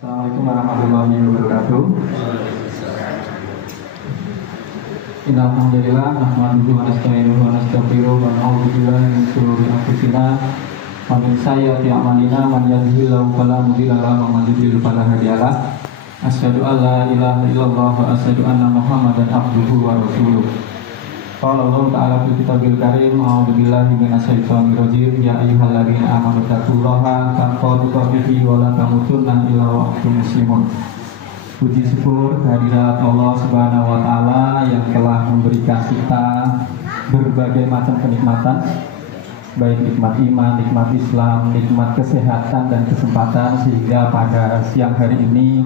Assalamualaikum warahmatullahi wabarakatuh. Alhamdulillah, nahmaduhu wa nasta'inuhu wa nastaghfiruh wa na'udzu billahi min shururi anfusina wa min sayyiati a'malina man yahdihillahu fala mudilla lahu wa man yudlil fala hadiya lahu. Asyhadu an la ilaha illallah wa asyhadu anna Muhammadan abduhu wa rasuluh. Qala Allah ta'ala fil kitabil karim, a'udzu billahi minasyaitonir rajim, ya ayyuhalladzina amanu taqullaha haqqa tuqatih wa la tamutunna illa wa antum muslimun. Puji syukur kehadirat Allah Subhanahu wa taala yang telah memberikan kita berbagai macam kenikmatan, baik nikmat iman, nikmat Islam, nikmat kesehatan dan kesempatan, sehingga pada siang hari ini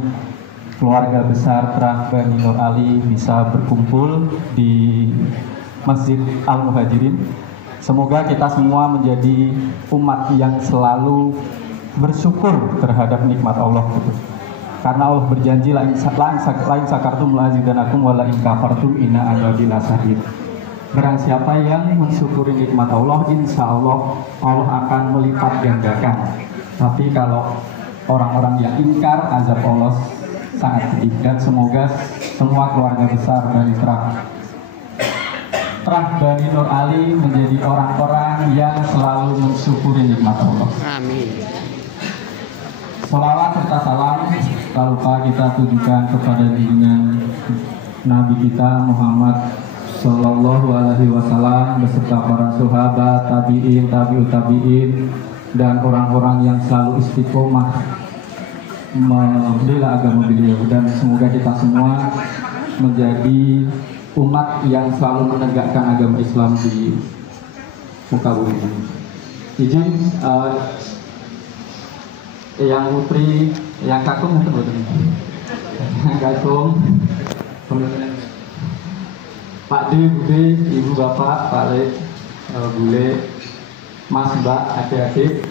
keluarga besar Trah Bani Nur Ali bisa berkumpul di Masjid Al-Muhajirin. Semoga kita semua menjadi umat yang selalu bersyukur terhadap nikmat Allah. Karena Allah berjanji lain sakartum la azidanakum wa la in kafartum inna adzabi lasyadid. Barang siapa yang mensyukuri nikmat Allah, insya Allah Allah akan melipat gandakan. Tapi kalau orang-orang yang ingkar, azab Allah sangat pedih. Dan semoga semua keluarga besar dari Trah Bani Nur Ali menjadi orang-orang yang selalu mensyukuri nikmat Allah. Amin. Salawat serta salam tak lupa kita tujukan kepada junjungan Nabi kita Muhammad Sallallahu Alaihi Wasallam beserta para sahabat, tabiin, tabiut tabiin, dan orang-orang yang selalu istiqomah membela agama beliau. Dan semoga kita semua menjadi umat yang selalu menegakkan agama Islam di muka bumi ini. Izin yang putri, yang kakung betul betul, yang kakung, Pak D, Bude, Ibu Bapak, Pak Le, Bule, Mas Mbak, adik-adik,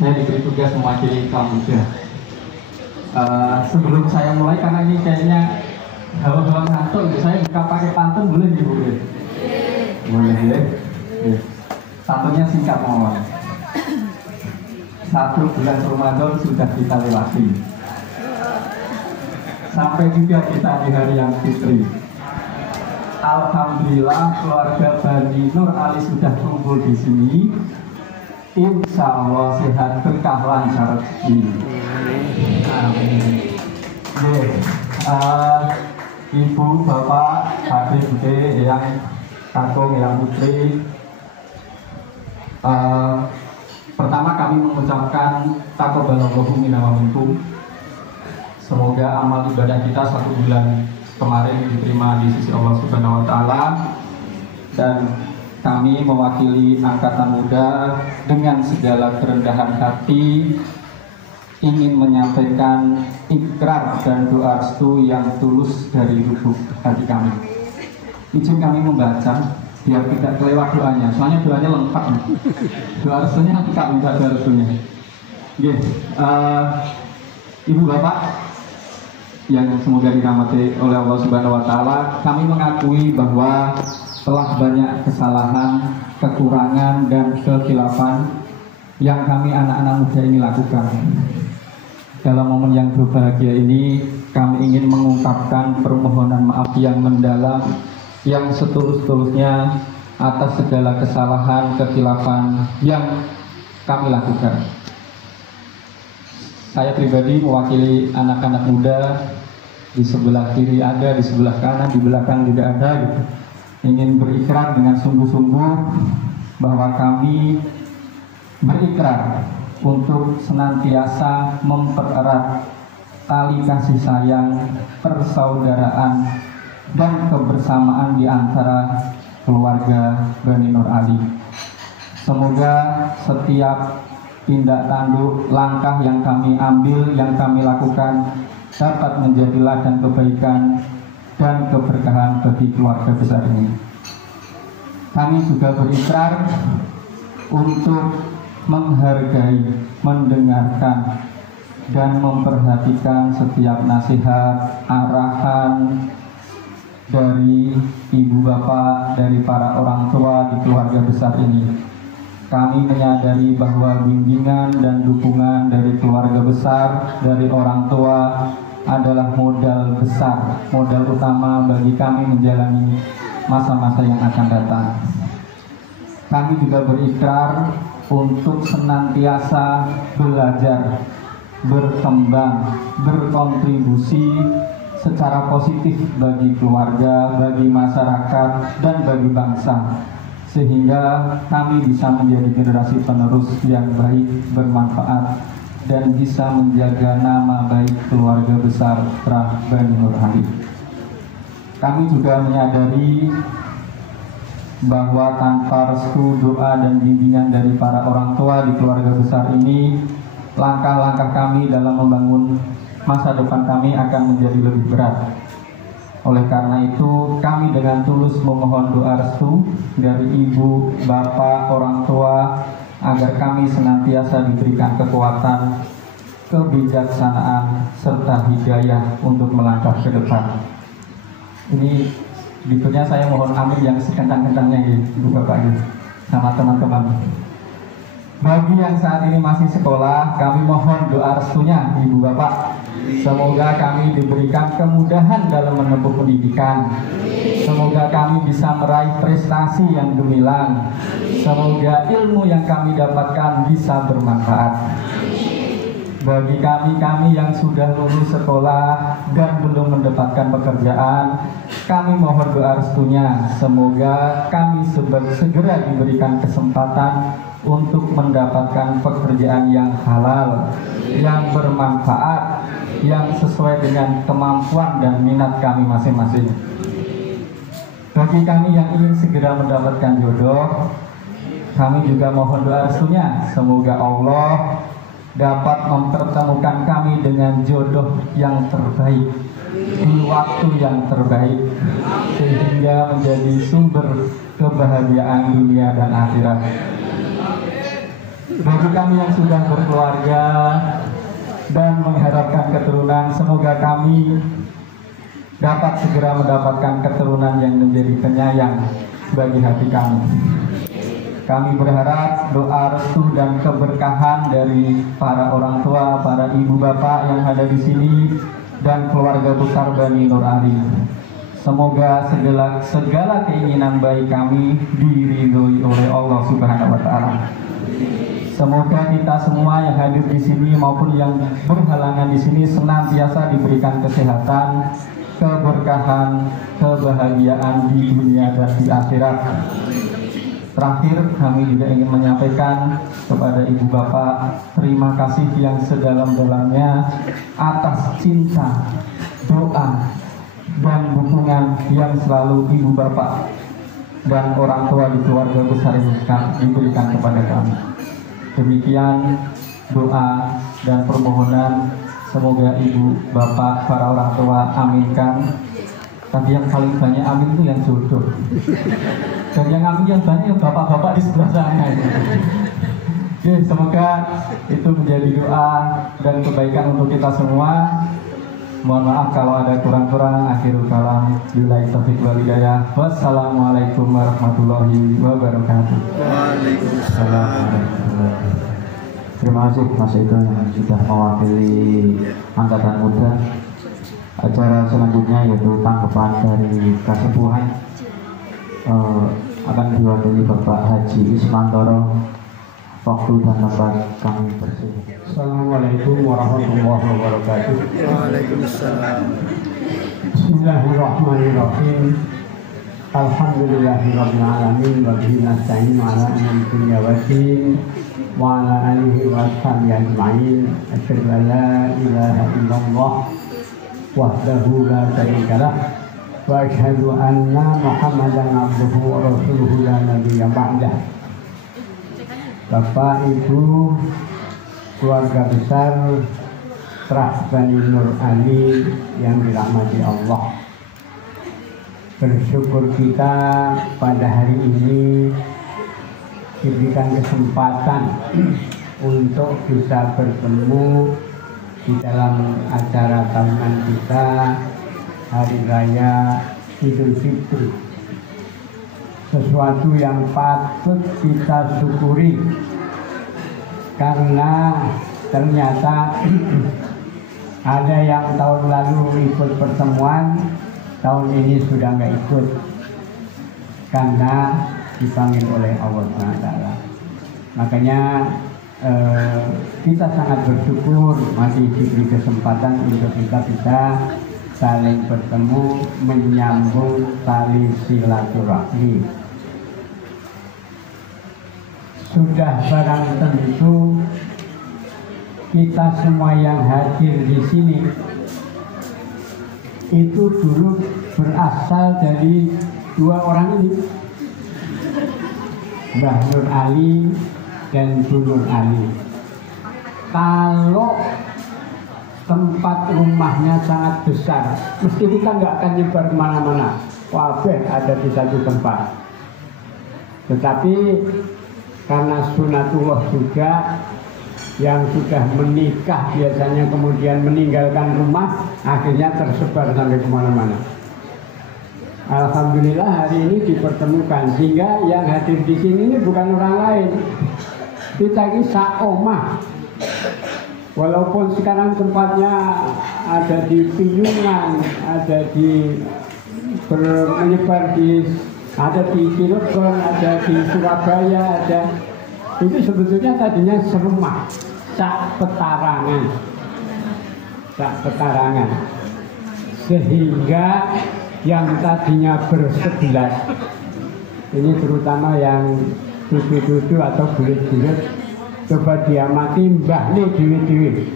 saya diberi tugas mewakili kaum muda. Sebelum saya mulai, karena ini kayaknya hawa-hawa ngantuk, saya buka pakai pantun boleh nih, boleh? Boleh ya? Pantunnya singkat mohon. 1 bulan Ramadan sudah kita lewati, sampai juga kita di hari yang fitri. Alhamdulillah keluarga Bani Nur Ali sudah kumpul di sini. Insya Allah sehat, berkah, lancar rezeki. Amin. Ibu, Bapak, adik, bude, yang kakung, yang putri, pertama kami mengucapkan taqabbalallahu minna wa minkum. Semoga amal ibadah kita 1 bulan kemarin diterima di sisi Allah Subhanahu wa taala. Dan kami mewakili angkatan muda dengan segala kerendahan hati ingin menyampaikan ikrar dan doa restu yang tulus dari lubuk hati kami. Izin kami membaca biar tidak kelewat doanya, soalnya doanya lengkap. Doa restunya nanti kami minta doa restunya. Ibu Bapak yang semoga dirahmati oleh Allah Subhanahu wa taala, kami mengakui bahwa telah banyak kesalahan, kekurangan dan kekhilafan yang kami anak-anak muda ini lakukan. Dalam momen yang berbahagia ini, kami ingin mengungkapkan permohonan maaf yang mendalam, yang setulus-tulusnya atas segala kesalahan, kekhilafan yang kami lakukan. Saya pribadi mewakili anak-anak muda, di sebelah kiri ada, di sebelah kanan, di belakang tidak ada, gitu. Ingin berikrar dengan sungguh-sungguh bahwa kami berikrar untuk senantiasa mempererat tali kasih sayang, persaudaraan, dan kebersamaan di antara keluarga Bani Nur Ali. Semoga setiap tindak tanduk, langkah yang kami ambil, yang kami lakukan dapat menjadi ladang kebaikan dan keberkahan bagi keluarga besar ini. Kami juga berikrar untuk menghargai, mendengarkan, dan memperhatikan setiap nasihat, arahan dari ibu bapak, dari para orang tua di keluarga besar ini. Kami menyadari bahwa bimbingan dan dukungan dari keluarga besar dari orang tua adalah modal besar, modal utama bagi kami menjalani masa-masa yang akan datang. Kami juga berikrar untuk senantiasa belajar, berkembang, berkontribusi secara positif bagi keluarga, bagi masyarakat, dan bagi bangsa, sehingga kami bisa menjadi generasi penerus yang baik, bermanfaat, dan bisa menjaga nama baik keluarga besar Trah Bani Nur Ali. Kami juga menyadari bahwa tanpa restu, doa, dan bimbingan dari para orang tua di keluarga besar ini, langkah-langkah kami dalam membangun masa depan kami akan menjadi lebih berat. Oleh karena itu, kami dengan tulus memohon doa restu dari ibu, bapak, orang tua agar kami senantiasa diberikan kekuatan, kebijaksanaan, serta hidayah untuk melangkah ke depan. Ini berikutnya saya mohon amin yang sekencang-kencangnya ya, ibu bapak ya, sama teman-teman. Bagi yang saat ini masih sekolah, kami mohon doa restunya ibu bapak. Semoga kami diberikan kemudahan dalam menempuh pendidikan. Semoga kami bisa meraih prestasi yang gemilang. Semoga ilmu yang kami dapatkan bisa bermanfaat. Bagi kami yang sudah lulus sekolah dan belum mendapatkan pekerjaan, kami mohon doa restunya. Semoga kami segera diberikan kesempatan untuk mendapatkan pekerjaan yang halal, yang bermanfaat, yang sesuai dengan kemampuan dan minat kami masing-masing. Bagi kami yang ingin segera mendapatkan jodoh, kami juga mohon doa restunya. Semoga Allah dapat mempertemukan kami dengan jodoh yang terbaik di waktu yang terbaik, sehingga menjadi sumber kebahagiaan dunia dan akhirat. Bagi kami yang sudah berkeluarga dan mengharapkan keturunan, semoga kami dapat segera mendapatkan keturunan yang menjadi penyayang bagi hati kami. Kami berharap doa restu dan keberkahan dari para orang tua, para ibu bapak yang ada di sini, dan keluarga besar Bani Nur Ali. Semoga segala keinginan baik kami diridhoi oleh Allah Subhanahu wa Ta'ala. Semoga kita semua yang hadir di sini maupun yang berhalangan di sini senantiasa diberikan kesehatan, keberkahan, kebahagiaan di dunia dan di akhirat. Terakhir, kami juga ingin menyampaikan kepada ibu bapak terima kasih yang sedalam-dalamnya atas cinta, doa, dan dukungan yang selalu ibu bapak dan orang tua di keluarga besar ini diberikan kepada kami. Demikian doa dan permohonan, semoga ibu, bapak, para orang tua aminkan. Tapi yang paling banyak amin itu yang jodoh. Dan yang amin yang banyak yang bapak-bapak di sebelah sana. Oke, semoga itu menjadi doa dan kebaikan untuk kita semua. Mohon maaf kalau ada kurang-kurang. Akhirul kalam, billahi taufiq wal hidayah. Wassalamualaikum warahmatullahi wabarakatuh. Waalaikumsalam. Terima kasih Mas Edo yang sudah mewakili angkatan muda. Acara selanjutnya yaitu tanggapan dari Kasepuhan akan diwakili Bapak Haji Ismantoro. Waktu dan tempat kami persilakan. Assalamualaikum warahmatullahi wabarakatuh. Waalaikumsalam. Bismillahirrahmanirrahim. Alhamdulillahirabbil alamin wa bihi nasta'in ala umuri dunya waddin wa ala alihi wa sahbihi ajma'in. Asyhadu an la ilaha illallah wahdahu la syarika lah wa asyhadu anna Muhammadan abduhu wa rasuluhu la nabiyya ba'dah. Bapak, Ibu, keluarga besar Trah Bani Nur Ali yang dirahmati Allah, bersyukur kita pada hari ini diberikan kesempatan untuk bisa bertemu di dalam acara tahunan kita Hari Raya Idul Fitri. Sesuatu yang patut kita syukuri karena ternyata ada yang tahun lalu ikut pertemuan, tahun ini sudah nggak ikut karena dipanggil oleh Allah SWT. Makanya kita sangat bersyukur masih diberi kesempatan untuk kita bisa saling bertemu, menyambung tali silaturahmi. Sudah barang tentu kita semua yang hadir di sini itu dulu berasal dari dua orang ini, Mbah Nur Ali dan Bu Nur Ali. Kalau tempat rumahnya sangat besar, mesti kita nggak akan nyebar kemana-mana, wabah ada di satu tempat. Tetapi karena sunatullah juga, yang sudah menikah biasanya kemudian meninggalkan rumah, akhirnya tersebar sampai kemana-mana. Alhamdulillah hari ini dipertemukan, sehingga yang hadir di sini ini bukan orang lain, kita ini saomah. Walaupun sekarang tempatnya ada di Piyungan, ada di menyebar di, ada di Cilegon, ada di Surabaya, ada, itu sebetulnya tadinya serumah, sak petarangan, sehingga yang tadinya bersebelas, ini terutama yang dudu-dudu atau bulit-bulit, coba diamati Mbah nih dewi-dewi.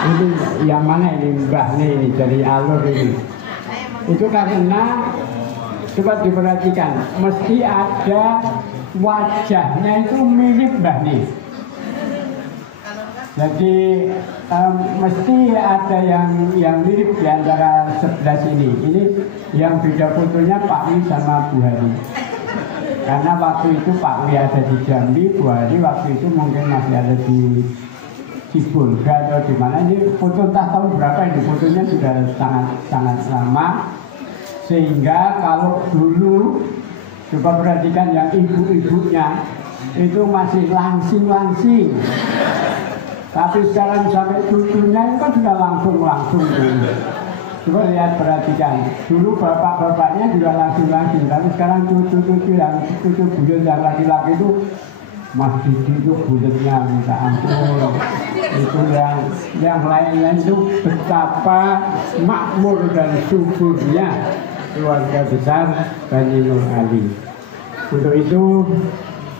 Ini yang mana ini Mbah nih ini dari alur ini? Itu karena coba diperhatikan, mesti ada wajahnya itu mirip Mbah nih. Jadi mesti ada yang mirip di antara 11 ini. Ini yang beda fotonya Pak Wi sama Bu Hari. Karena waktu itu Pak Wi ada di Jambi, Bu Hari waktu itu mungkin masih ada di Cibolga atau di mana. Ini foto entah tahun berapa ini, fotonya sudah sangat lama. Sehingga kalau dulu coba perhatikan yang ibu-ibunya itu masih langsing-langsing. Tapi sekarang sampai cucunya itu kan sudah langsung dulu. Coba lihat, perhatikan. Dulu bapak-bapaknya juga langsung, tapi sekarang cucu-cucu buyut yang laki-laki itu masih itu buyutnya minta ampun. Itu yang lainnya itu betapa makmur dan suburnya keluarga besar Bani Nur Ali. Untuk itu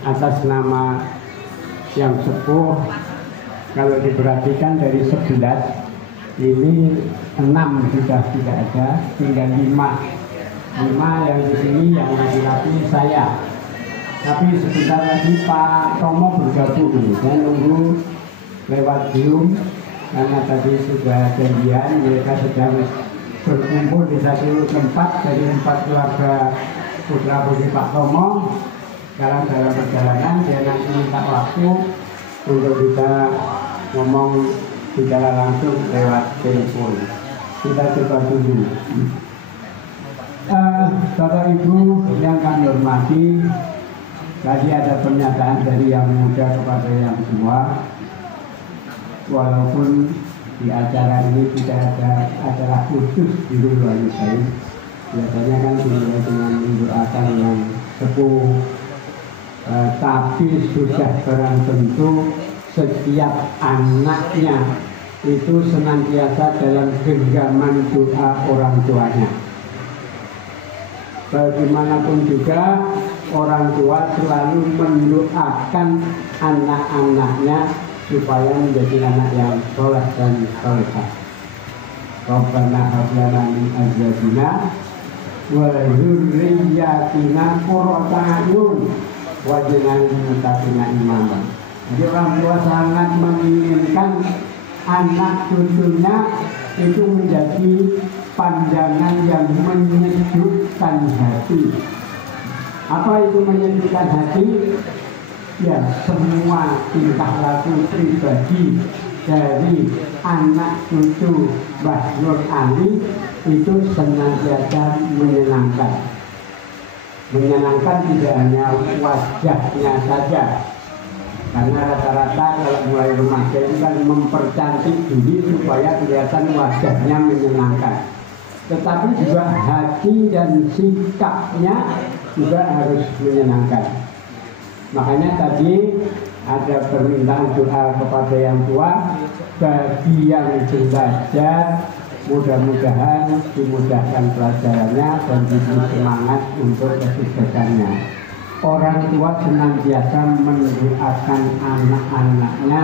atas nama yang sepuh, kalau diperhatikan dari 11 ini 6 sudah tidak ada, tinggal 5 yang di sini yang laki-laki saya. Tapi sebentar lagi Pak Tomo bergabung, saya nunggu lewat Zoom karena tadi sudah janjian, mereka sedang berkumpul di satu tempat dari 4 keluarga putra putri Pak Tomo. Sekarang dalam perjalanan, dia nanti minta waktu untuk kita ngomong bicara langsung lewat telepon. Kita coba dulu. Bapak Ibu yang kami hormati, tadi ada pernyataan dari yang muda kepada yang tua. Walaupun di acara ini tidak ada acara khusus di rumah saya, biasanya kan dimulai dengan mendoakan yang sepuh. Tapi sudah barang tentu setiap anaknya itu senantiasa dalam genggaman doa orang tuanya. Bagaimanapun juga orang tua selalu mendoakan anak-anaknya supaya menjadi anak yang soleh dan solehah. Rabbana hab lana min azwajina wa dzurriyyatina qurrata a'yun waj'alna lil muttaqina imama. Jadi orang tua sangat menginginkan anak cucunya itu menjadi pandangan yang menyejukkan hati. Apa itu menyejukkan hati? Ya, semua tingkah laku pribadi dari anak cucu Mbah Nur Ali itu senantiasa menyenangkan. Menyenangkan tidak hanya wajahnya saja, Karena rata-rata kalau mulai remaja itu kan mempercantik diri supaya kelihatan wajahnya menyenangkan. Tetapi juga hati dan sikapnya juga harus menyenangkan. Makanya tadi ada permintaan doa kepada yang tua, bagi yang belajar mudah-mudahan dimudahkan pelajarannya dan diberi semangat untuk kesuksesannya. Orang tua senantiasa mendoakan anak-anaknya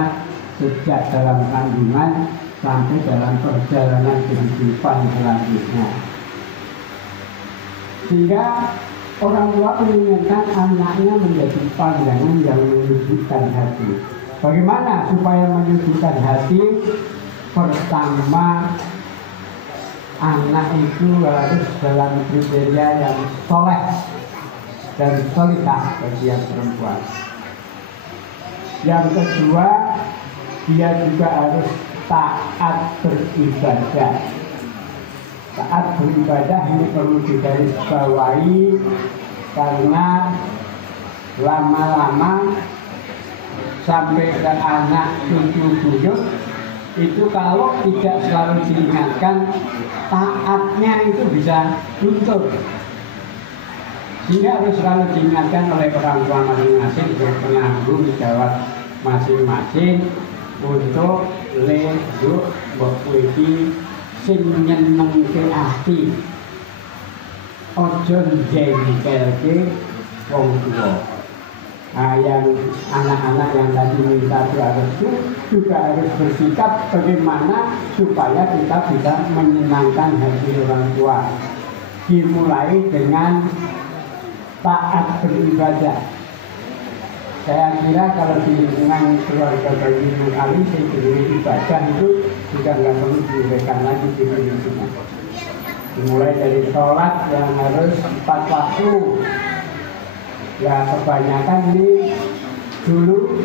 sejak dalam kandungan sampai dalam perjalanan kehidupan selanjutnya. Sehingga orang tua menginginkan anaknya menjadi pandangan yang menyejukkan hati. Bagaimana supaya menyejukkan hati? Pertama, anak itu harus dalam kriteria yang soleh dan solihah bagi yang perempuan. Yang kedua, dia juga harus taat beribadah. Taat beribadah ini perlu digarisbawahi karena lama-lama sampai ke anak cucu buyut itu kalau tidak selalu diingatkan, taatnya itu bisa luntur. Sehingga harus selalu diingatkan oleh orang tua masing-masing untuk menanggung jawab masing-masing untuk lenduk bekwiki sing nyenengke ati, ojo jengkelke wong tua. Yang anak-anak yang tadi minta doa restu juga harus bersikap bagaimana supaya kita bisa menyenangkan hati orang tua. Dimulai dengan taat beribadah. Saya kira kalau di lingkungan keluarga Bayi Nur Ali sendiri ibadah itu sudah nggak perlu diuraikan lagi di lingkungan. Dimulai dari sholat yang harus 4 waktu. Ya kebanyakan ini dulu,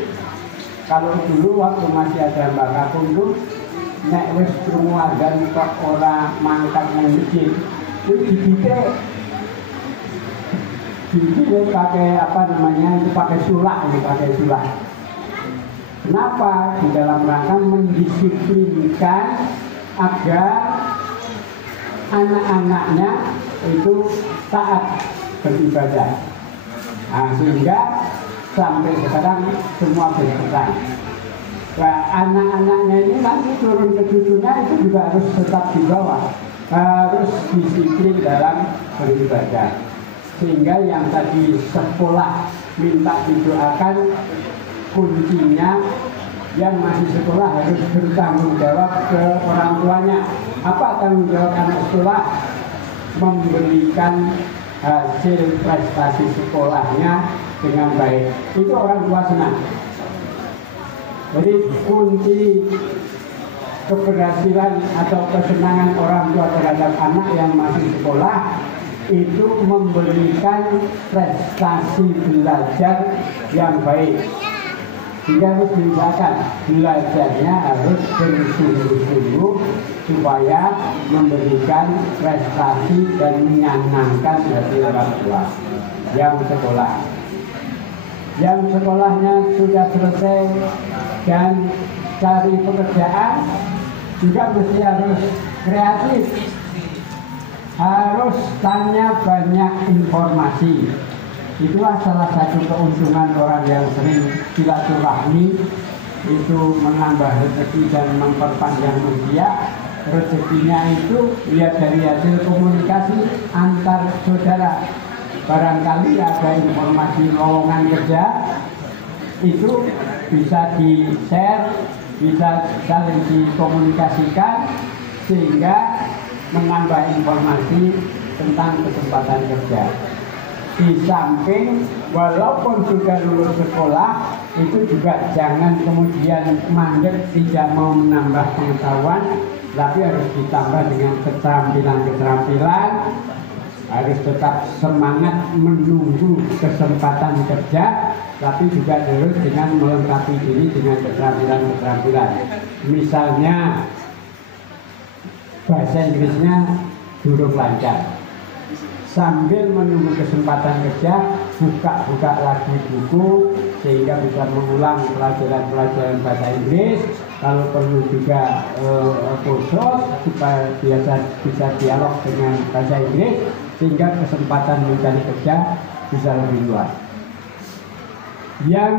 kalau dulu waktu masih ada Mbak Kapung itu nek wis krungu adzan kok ora mangkat nang masjid itu dididik pakai apa namanya, itu pakai sulak, Kenapa? Di dalam rangka mendisiplinkan agar anak-anaknya itu taat beribadah. Nah, sehingga sampai sekarang semua berpesan. Nah, anak-anaknya ini nanti turun ke cucunya itu juga harus tetap di bawah, harus disiplin dalam beribadah. Sehingga yang tadi sekolah minta didoakan, kuncinya yang masih sekolah harus bertanggung jawab ke orang tuanya. Apa tanggung jawab anak sekolah? Memberikan hasil prestasi sekolahnya dengan baik. Itu orang tua senang. Jadi kunci keberhasilan atau kesenangan orang tua terhadap anak yang masih sekolah itu memberikan prestasi belajar yang baik. Sehingga harus diusahakan belajarnya harus bersungguh-sungguh supaya memberikan prestasi dan menyenangkan hati orang tua yang sekolah. Yang sekolahnya sudah selesai dan cari pekerjaan juga mesti harus kreatif, harus tanya banyak informasi. Itulah salah satu keuntungan orang yang sering silaturahmi, itu menambah rezeki dan memperpanjang usia. Rezekinya itu lihat dari hasil komunikasi antar saudara. Barangkali ada informasi lowongan kerja, itu bisa di-share, bisa saling dikomunikasikan sehingga menambah informasi tentang kesempatan kerja. Di samping walaupun sudah lulus sekolah, itu juga jangan kemudian mandek tidak mau menambah pengetahuan, tapi harus ditambah dengan keterampilan-keterampilan, harus tetap semangat menunggu kesempatan kerja, tapi juga harus dengan melengkapi diri dengan keterampilan-keterampilan. Misalnya bahasa Inggrisnya huruf lancar. Sambil menunggu kesempatan kerja, buka-buka lagi buku, sehingga bisa mengulang pelajaran bahasa Inggris. Kalau perlu juga kursus supaya bisa dialog dengan bahasa Inggris, sehingga kesempatan mencari kerja bisa lebih luas. Yang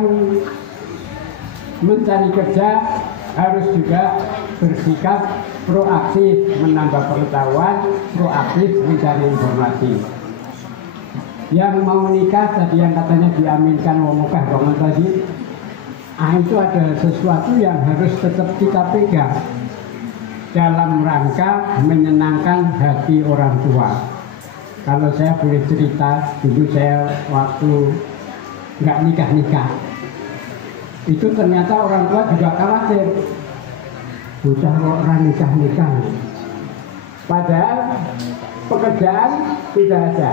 mencari kerja harus juga bersikap proaktif, menambah pengetahuan, proaktif mencari informasi. Yang mau nikah tadi yang katanya diaminkan wong akeh banget tadi, itu ada sesuatu yang harus tetap kita pegang dalam rangka menyenangkan hati orang tua. Kalau saya boleh cerita, dulu saya waktu nggak nikah-nikah, itu ternyata orang tua juga khawatir, bocah orang nikah-nikah. Padahal pekerjaan tidak ada.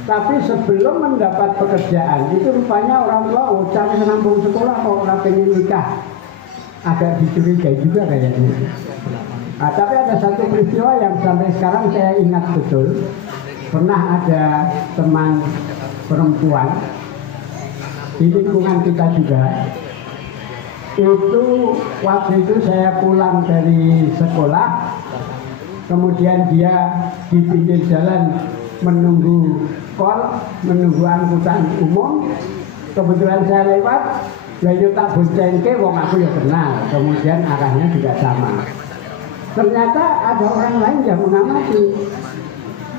Tapi sebelum mendapat pekerjaan, itu rupanya orang tua, cari sambung sekolah kok orang pengen nikah. Agak dicurigai juga kayaknya. Nah, tapi ada satu peristiwa yang sampai sekarang saya ingat betul. Pernah ada teman perempuan di lingkungan kita juga. Itu waktu itu saya pulang dari sekolah, kemudian dia di pinggir jalan menunggu menunggu angkutan umum. Kebetulan saya lewat, lalu tak boncengke, wong aku ya kenal. Kemudian arahnya juga sama. Ternyata ada orang lain yang mengamati.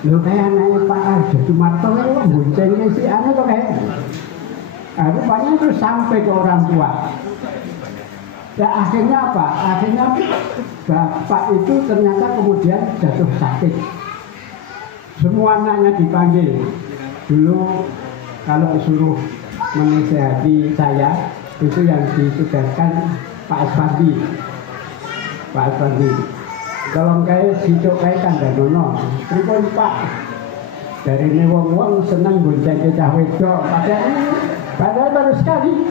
Loh, kayak anaknya Pak Arjo Sumarto itu boncengke si anu kok kayak. Nah, rupanya itu sampai ke orang tua. Ya akhirnya apa? Akhirnya bapak itu ternyata kemudian jatuh sakit. Semua anaknya dipanggil. Dulu kalau suruh menasihati saya, itu yang ditugaskan Pak Asfandi. Pak Asfandi. Kalau kayak situ kayak Kandadono, pripun Pak? Dari ini wong-wong seneng bonceng ke cah wedok, padahal baru sekali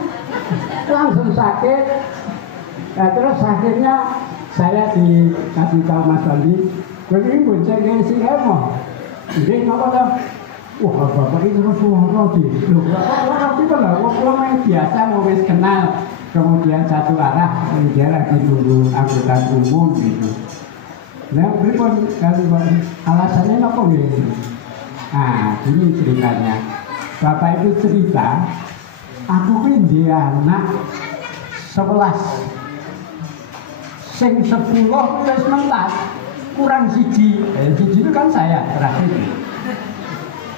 langsung sakit. Nah, terus akhirnya saya dikasih tahu Mas Wandi, ini bonceng ke si Emo. Jadi ngapa dah? Wah, bapak itu Rasulullah di. Loh, orang itu lah, orang biasa mau wis kenal. Kemudian satu arah, dia lagi tunggu angkutan umum gitu. Nah, berikut kalau alasannya apa gitu? Nah, ini ceritanya. Bapak itu cerita, aku kan dia anak 11, sing 10 wis mentas, kurang siji. Siji itu kan saya terakhir.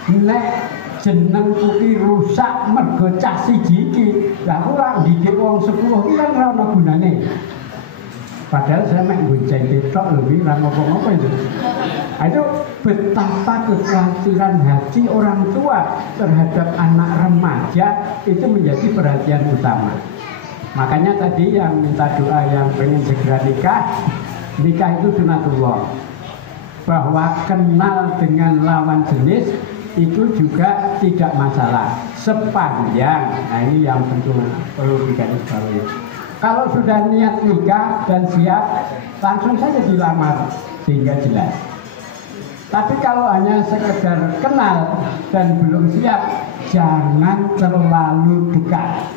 Nek jeneng kuwi rusak mergo cah siji iki, lah aku ora didik wong 10 iki kan ora ono gunane. Padahal saya mek bonceng ketok lho iki ora ngopo-ngopo itu. Itu betapa kekhawatiran hati orang tua terhadap anak remaja itu menjadi perhatian utama. Makanya tadi yang minta doa yang pengen segera nikah itu sunatullah. Bahwa kenal dengan lawan jenis itu juga tidak masalah sepanjang, nah ini yang perlu digarisbawahi. Kalau sudah niat nikah dan siap, langsung saja dilamar sehingga jelas. Tapi kalau hanya sekedar kenal dan belum siap, jangan terlalu dekat.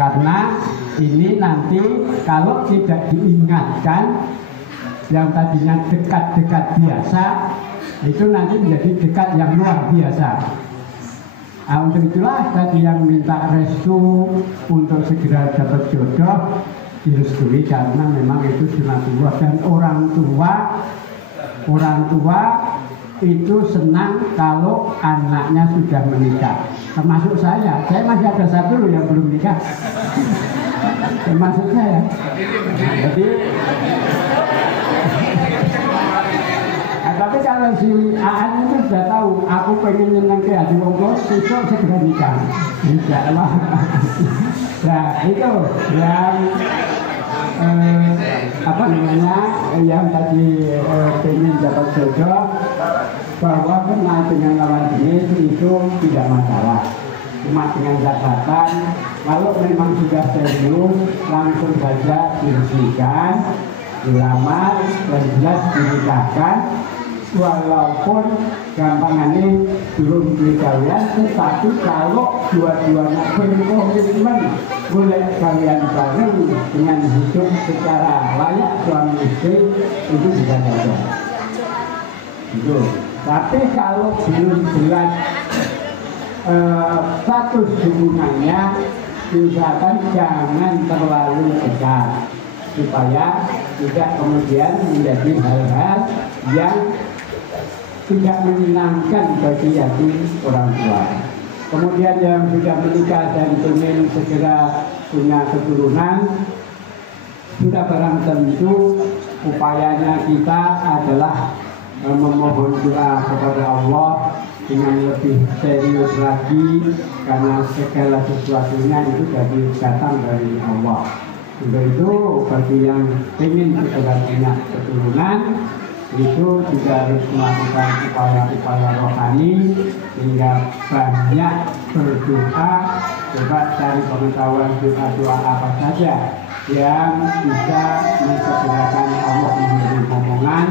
Karena ini nanti kalau tidak diingatkan, yang tadinya dekat-dekat biasa, itu nanti menjadi dekat yang luar biasa. Nah, untuk itulah tadi yang minta restu untuk segera dapat jodoh direstui, karena memang itu sunatullah. Dan orang tua itu senang kalau anaknya sudah menikah. Termasuk saya masih ada satu loh yang belum nikah. Termasuk saya. Jadi tapi kalau si Aan itu sudah tahu, aku pengen nyenang ke hati wong sesuk segera nikah. Insya Allah. Nah itu yang yang tadi pengen dapat jodoh, bahwa kenal dengan lawan jenis itu tidak masalah. Cuma dengan catatan, kalau memang sudah serius, langsung saja diresmikan, dilamar, dan jelas dinikahkan. walaupun gampangannya belum dikawin, tetapi kalau dua-duanya berkomitmen boleh kalian bareng dengan hidup secara layak suami istri, itu bisa cocok. Itu. Tapi kalau belum jelas status hubungannya, usahakan jangan terlalu dekat supaya tidak kemudian menjadi hal-hal yang tidak menyenangkan bagi hati orang tua. Kemudian yang sudah menikah dan ingin segera punya keturunan, sudah barang tentu upayanya kita adalah memohon doa kepada Allah dengan lebih serius lagi, karena segala sesuatunya itu datang dari Allah. Untuk itu bagi yang ingin segera punya keturunan, itu juga harus melakukan upaya-upaya rohani hingga banyak berdoa. Coba cari pengetahuan doa-doa apa saja yang bisa mensegerakan Allah menjadi omongan,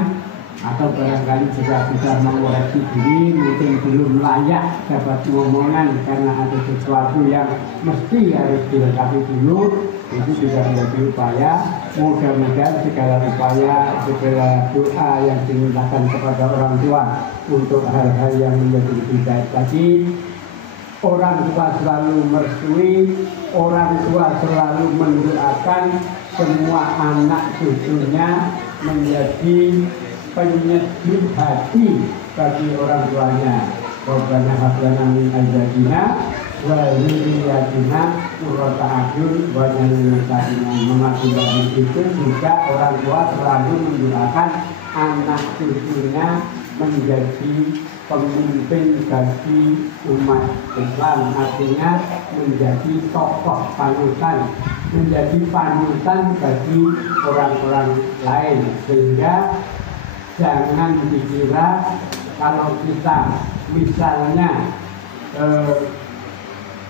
atau barangkali juga bisa mengoreksi diri, mungkin belum layak dapat omongan karena ada sesuatu yang mesti harus dilengkapi dulu. Itu juga menjadi upaya. Mudah-mudahan segala upaya, segala doa yang dimintakan kepada orang tua untuk hal-hal yang menjadi lebih baik tadi, orang tua selalu merestui, orang tua selalu mendoakan semua anak cucunya menjadi penyejuk hati bagi orang tuanya. Rabbana hab lana min azwajina wa dzurriyyatina qurrata a'yun waj'alna lil-muttaqina imama. Itu juga orang tua selalu mendoakan anak cucunya menjadi pemimpin bagi umat Islam, artinya menjadi tokoh panutan, menjadi panutan bagi orang-orang lain. Sehingga jangan dikira kalau kita misalnya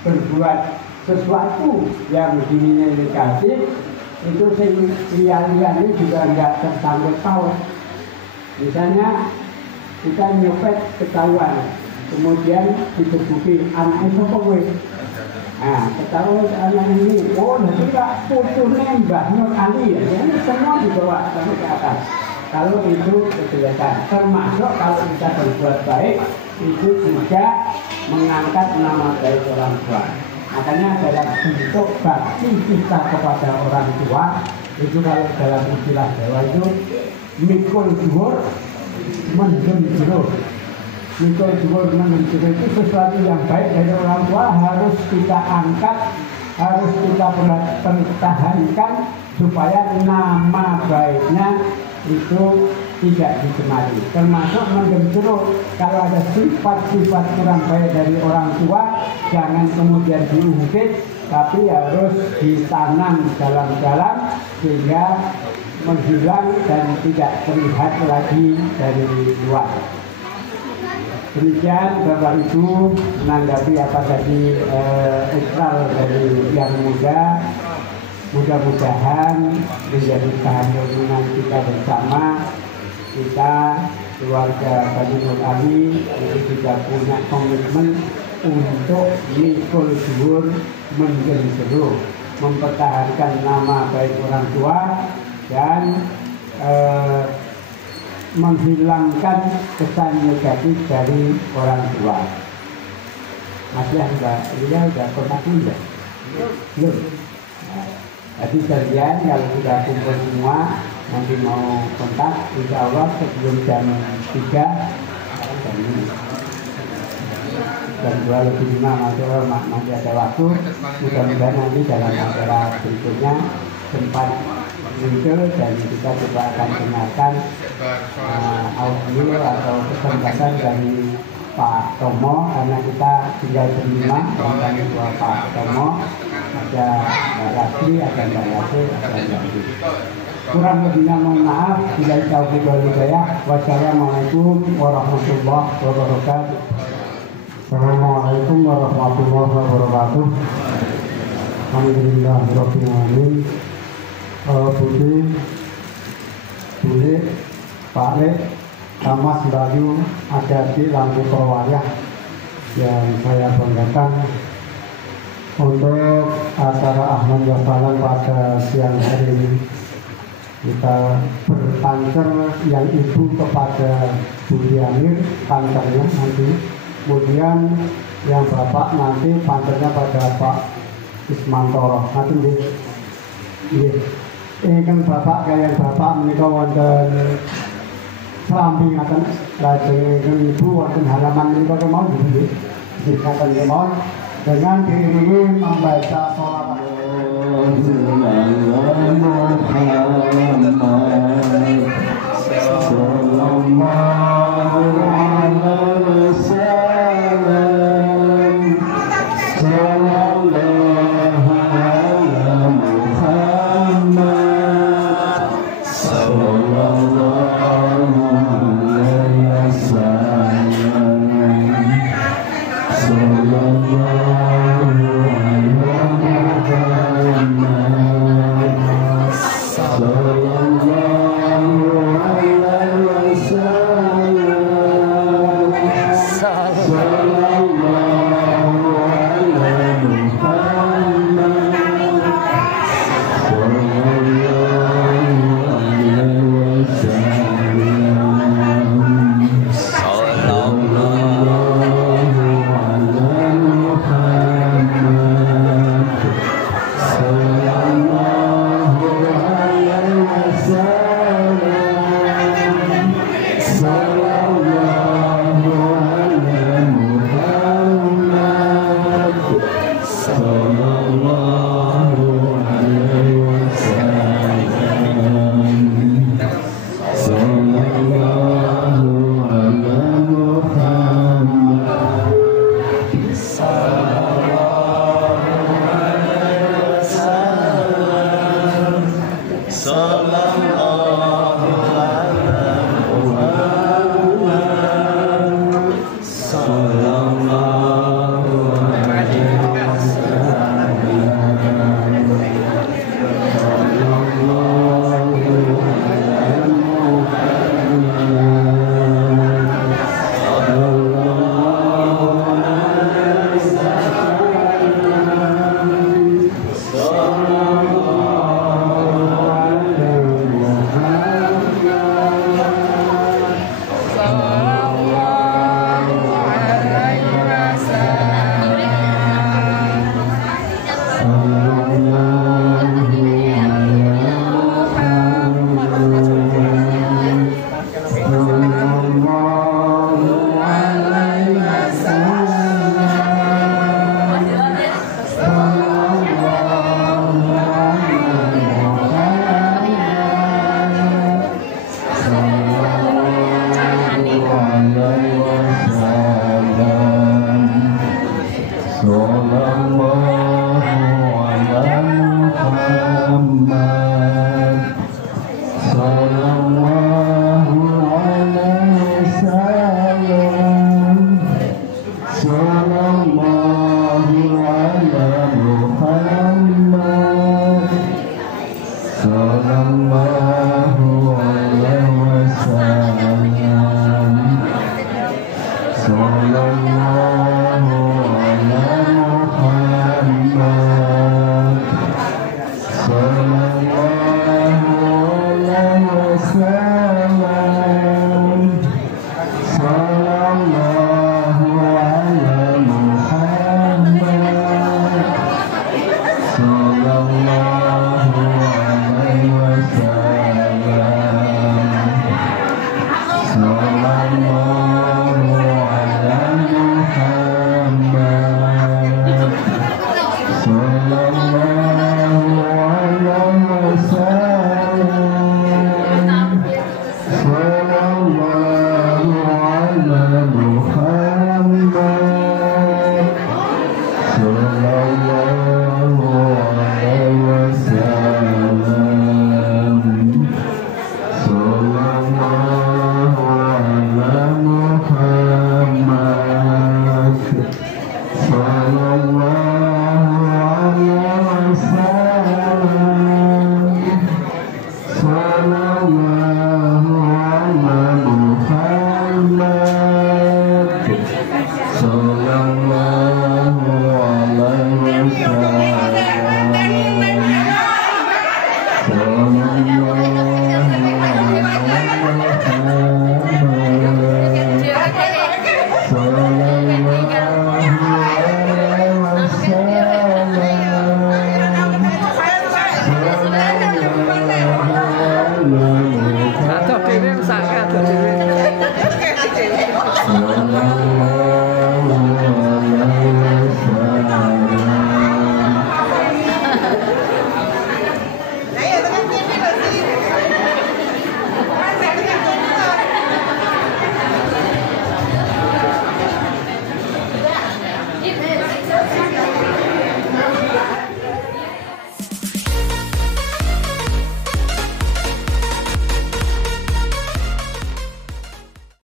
berbuat sesuatu yang dinilai negatif, itu lian-liannya juga nggak tersangkut paut. Misalnya kita nyopet ketahuan, kemudian ditebuki anak itu kowe. Nah, ketahuan anak ini, oh nanti Pak putunya Mbah Nur Ali, ya, ini semua dibawa sampai ke atas. Kalau itu kejelekan, termasuk kalau kita berbuat baik, itu juga mengangkat nama baik orang tua. Makanya dalam bentuk bakti kita kepada orang tua, itu kalau dalam istilah Jawa itu mikul dhuwur mendem jero. Mikul dhuwur mendem jero itu sesuatu yang baik dari orang tua harus kita angkat, harus kita pertahankan supaya nama baiknya itu tidak dicemari. Termasuk mendem jero, kalau ada sifat-sifat kurang baik dari orang tua, jangan kemudian diungkit, tapi harus ditanam dalam-dalam sehingga menghilang dan tidak terlihat lagi dari luar. Demikian Bapak Ibu menanggapi apa tadi ikrar dari yang muda. Mudah-mudahan menjadi kehandapan kita bersama. Kita keluarga Bani Nur Ali itu juga punya komitmen untuk mikul dhuwur mendem jero, mempertahankan nama baik orang tua dan menghilangkan kesan negatif dari orang tua. Masih Mbak Lia udah kontak enggak? Belum. Jadi sekalian kalau sudah kumpul semua, nanti mau kontak, insya Allah sebelum jam 3, jam 2:05 masih ada waktu. Mudah-mudahan nanti dalam acara berikutnya sempat muncul dan kita juga akan dengarkan audio atau kesempatan dari Pak Tomo, karena kita tinggal berlima, dan dua Pak Tomo, ada Mbak Rasli, ada Mbak Yasir, ada Mbak Yasir. Kurang lebihnya mohon maaf. Bila taufiq wal hidayah. Wassalamualaikum warahmatullahi wabarakatuh. Assalamualaikum warahmatullahi wabarakatuh. Alhamdulillahirabbil alamin. Budi, Pak Lek, Kamas Bayu ada di Lampu Perwayah yang saya banggakan untuk acara Ahmad Wasalam pada siang hari ini. Kita berpancer yang ibu kepada Bu Diamir, pancernya nanti. Kemudian yang bapak nanti pancernya pada Pak Ismantoro. Nanti ini kan bapak kayak bapak menikah wonten selambi ngaten lajeng ibu wonten halaman menika kemawon nggih. Ngaten kemawon dengan diiringi membaca sholawat. Sallallahu alaihi wasallam.